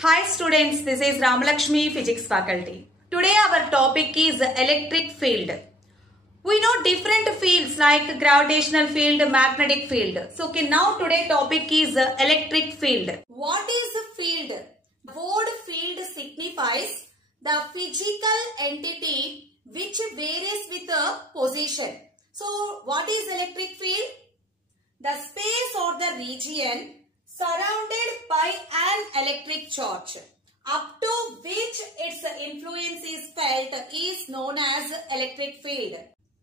Hi students, this is Ramalakshmi, Physics faculty. Today our topic is electric field. We know different fields like gravitational field, magnetic field. So now today topic is electric field. What is the field? The word field signifies the physical entity which varies with a position. So what is electric field? The space or the region surrounded by an electric charge up to which its influence is felt is known as electric field.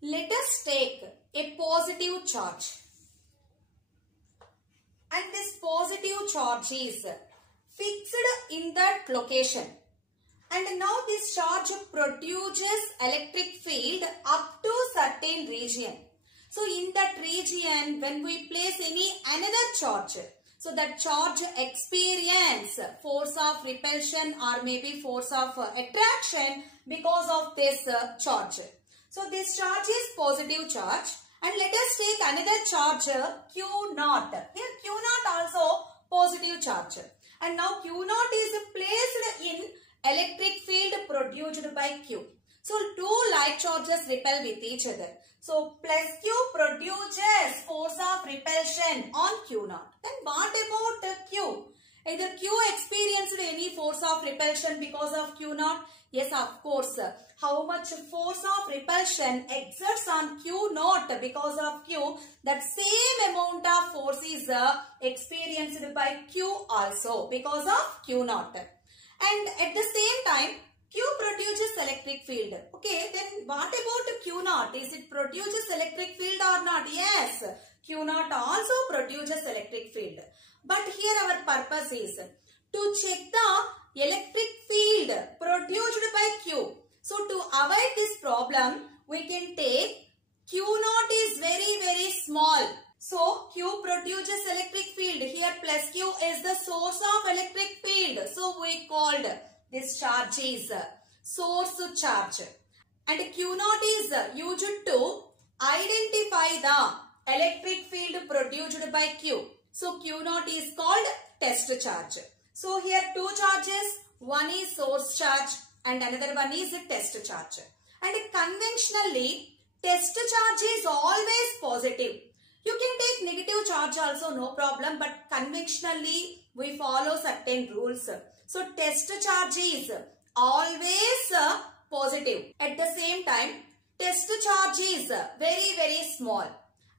Let us take a positive charge, and this positive charge is fixed in that location, and now this charge produces electric field up to certain region. So in that region, when we place another charge, so that charge experience force of repulsion or maybe force of attraction because of this charge. So this charge is positive charge, and let us take another charge Q0. Here Q0 also positive charge, and now Q0 is placed in electric field produced by Q. So two like charges repel with each other. So plus Q produces force of repulsion on Q0. Then what about Q? Either Q experienced any force of repulsion because of Q0? Yes, of course. How much force of repulsion exerts on Q0 because of Q? That same amount of force is experienced by Q also because of Q0. And at the same time, Q produces electric field. Okay, then what about Q0? Is it produces electric field or not? Yes, Q0 also produces electric field. But here our purpose is to check the electric field produced by Q. So to avoid this problem, we can take Q0 is very small. So Q produces electric field. Here plus Q is the source of electric field. So we called this charge is source charge, and Q0 is used to identify the electric field produced by Q. So Q0 is called test charge. So here two charges, one is source charge and another one is test charge. And conventionally, test charge is always positive. You can take negative charge also, no problem, but conventionally we follow certain rules. So test charge is always positive. At the same time, test charge is very small.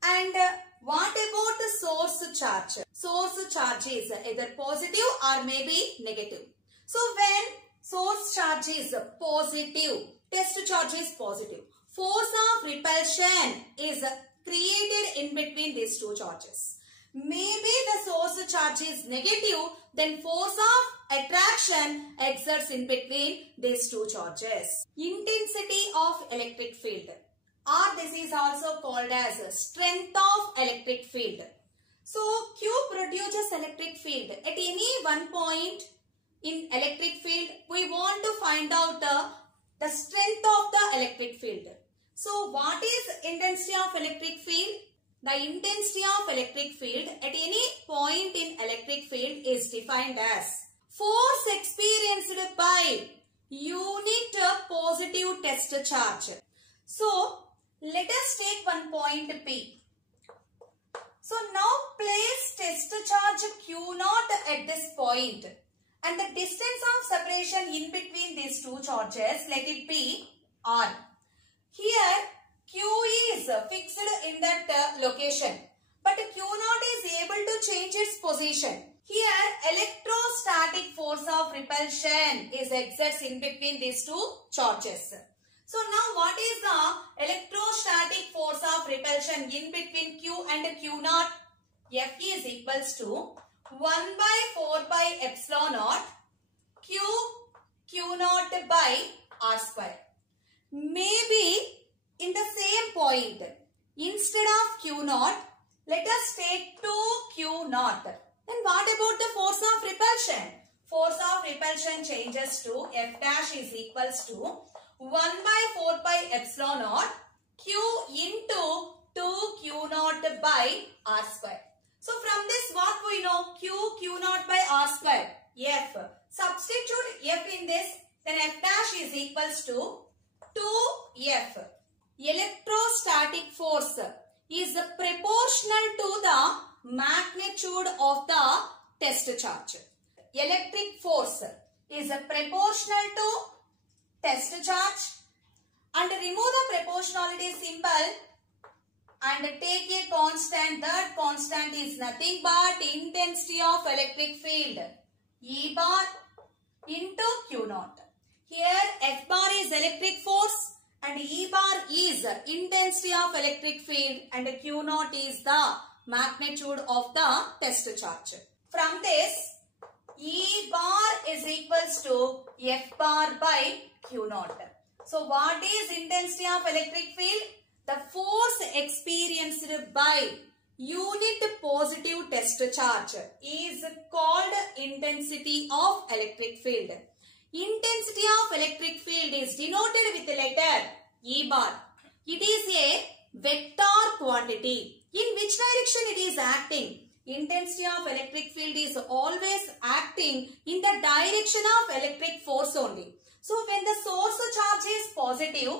And what about the source charge? Source charge is either positive or maybe negative. So when source charge is positive, test charge is positive, force of repulsion is created in between these two charges. Maybe the source charge is negative, then force of attraction exerts in between these two charges. Intensity of electric field, or this is also called as strength of electric field. So Q produces electric field. At any one point in electric field, we want to find out the strength of the electric field. So what is intensity of electric field? The intensity of electric field at any point in electric field is defined as force experienced by unit positive test charge. So let us take one point P. So now place test charge Q0 at this point, and the distance of separation in between these two charges, let it be R. Here Q is fixed in that location, but Q0 is able to change its position. Here electrostatic force of repulsion is exerts in between these two charges. So now what is the electrostatic force of repulsion in between Q and Q0? F is equals to 1 by 4 pi epsilon naught Q0 by R square. Maybe in the same point, instead of Q0, let us take 2Q0. Then what about the force of repulsion? Force of repulsion changes to F dash is equals to 1 by 4 pi epsilon naught Q into 2Q0 by R square. So from this what we know? Q0 by R square. F. Substitute F in this, then F dash is equals to 2F. Electrostatic force is proportional to the magnitude of the test charge. Electric force is proportional to test charge, and remove the proportionality symbol and take a constant. That constant is nothing but intensity of electric field, E bar into Q naught. Here F bar is electric force and E bar is intensity of electric field and Q naught is the magnitude of the test charge. From this, E bar is equals to F bar by Q naught. So what is intensity of electric field? The force experienced by unit positive test charge is called intensity of electric field. Intensity of electric field is denoted with the letter E bar. It is a vector quantity. In which direction it is acting? Intensity of electric field is always acting in the direction of electric force only. So when the source charge is positive,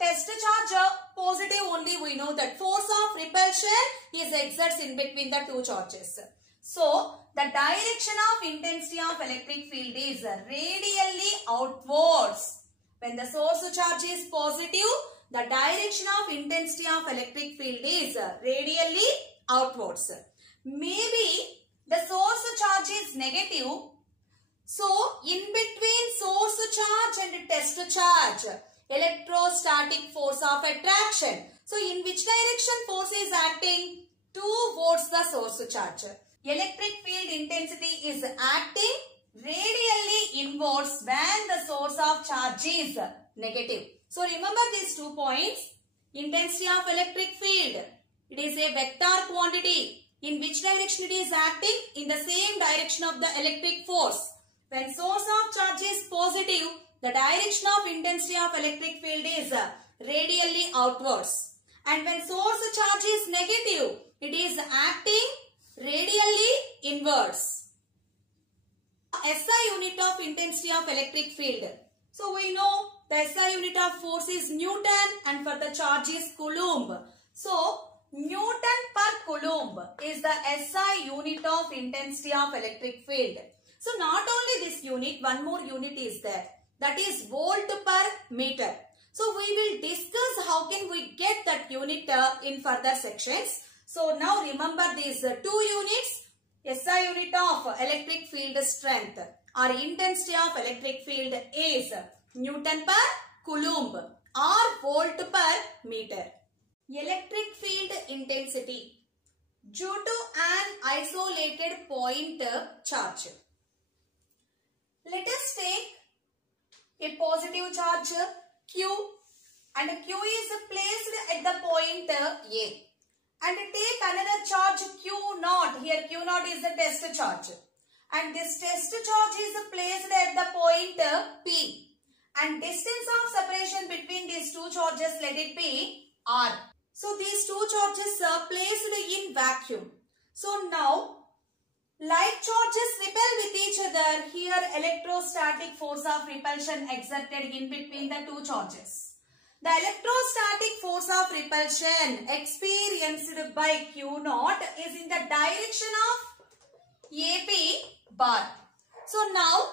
test charge positive only, we know that force of repulsion is exerts in between the two charges. So the direction of intensity of electric field is radially outwards. When the source charge is positive, the direction of intensity of electric field is radially outwards. Maybe the source charge is negative. So in between source charge and test charge, electrostatic force of attraction. So in which direction force is acting? Towards the source charge. Electric field intensity is acting radially inwards when the source of charge is negative. So remember these 2 points. Intensity of electric field. It is a vector quantity. In which direction it is acting? In the same direction of the electric force. When source of charge is positive, the direction of intensity of electric field is radially outwards. And when source charge is negative, it is acting radially inwards. SI unit of intensity of electric field. So we know the SI unit of force is Newton and for the charge is Coulomb. So Newton per Coulomb is the SI unit of intensity of electric field. So not only this unit, one more unit is there. That is volt per meter. So we will discuss how can we get that unit in further sections. So now remember these 2 units. SI unit of electric field strength or intensity of electric field is Newton per Coulomb or volt per meter. Electric field intensity due to an isolated point charge. Let us take a positive charge Q and Q is placed at the point A. And take another charge Q naught. Here Q naught is the test charge. And this test charge is placed at the point P. And distance of separation between these 2 charges, let it be R. So these 2 charges are placed in vacuum. So now like charges repel with each other. Here electrostatic force of repulsion exerted in between the 2 charges. The electrostatic force of repulsion experienced by Q naught is in the direction of AP bar. So now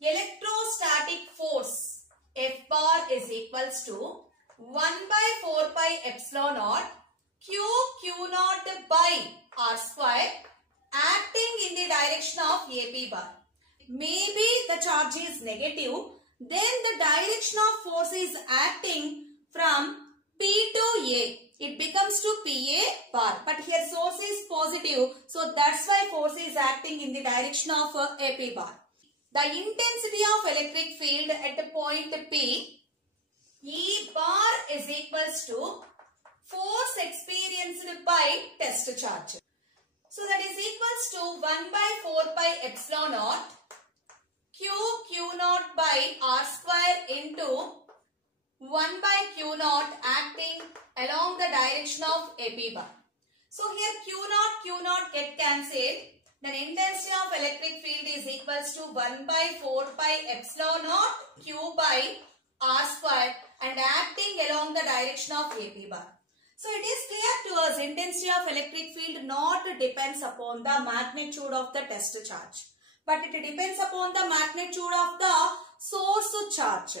electrostatic force F bar is equals to 1 by 4 pi epsilon naught Q naught by R square acting in the direction of AP bar. Maybe the charge is negative, then the direction of force is acting from P to A. It becomes to PA bar. But here source is positive, so that's why force is acting in the direction of AP bar. The intensity of electric field at the point P, E bar is equals to force experienced by test charge. So that is equals to 1 by 4 pi epsilon naught Q naught by R square into 1 by Q naught acting along the direction of AP bar. So here Q naught get cancelled. then intensity of electric field is equals to 1 by 4 pi epsilon naught q by r square and acting along the direction of AP bar. So it is clear to us intensity of electric field not depends upon the magnitude of the test charge, but it depends upon the magnitude of the source charge.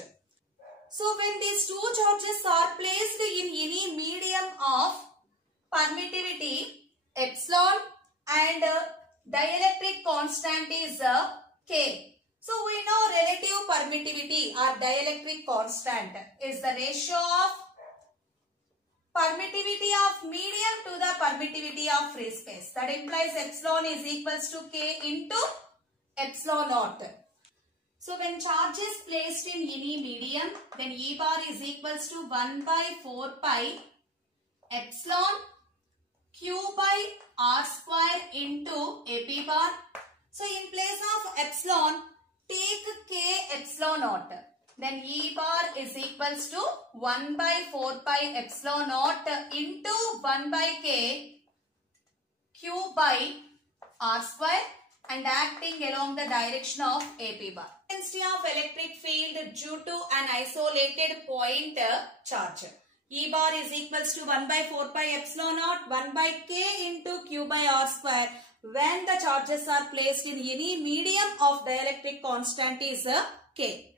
So when these two charges are placed in any medium of permittivity epsilon and dielectric constant is K. So we know relative permittivity or dielectric constant is the ratio of permittivity of medium to the permittivity of free space. That implies epsilon is equals to K into epsilon naught. So when charge is placed in any medium, then E bar is equals to 1 by 4 pi epsilon Q by R square into AP bar. So in place of epsilon, take K epsilon naught. Then E bar is equals to 1 by 4 pi epsilon naught into 1 by K Q by R square and acting along the direction of AP bar. Intensity of electric field due to an isolated point charge. E bar is equals to 1 by 4 pi epsilon naught 1 by K into Q by R square when the charges are placed in any medium of dielectric constant is K.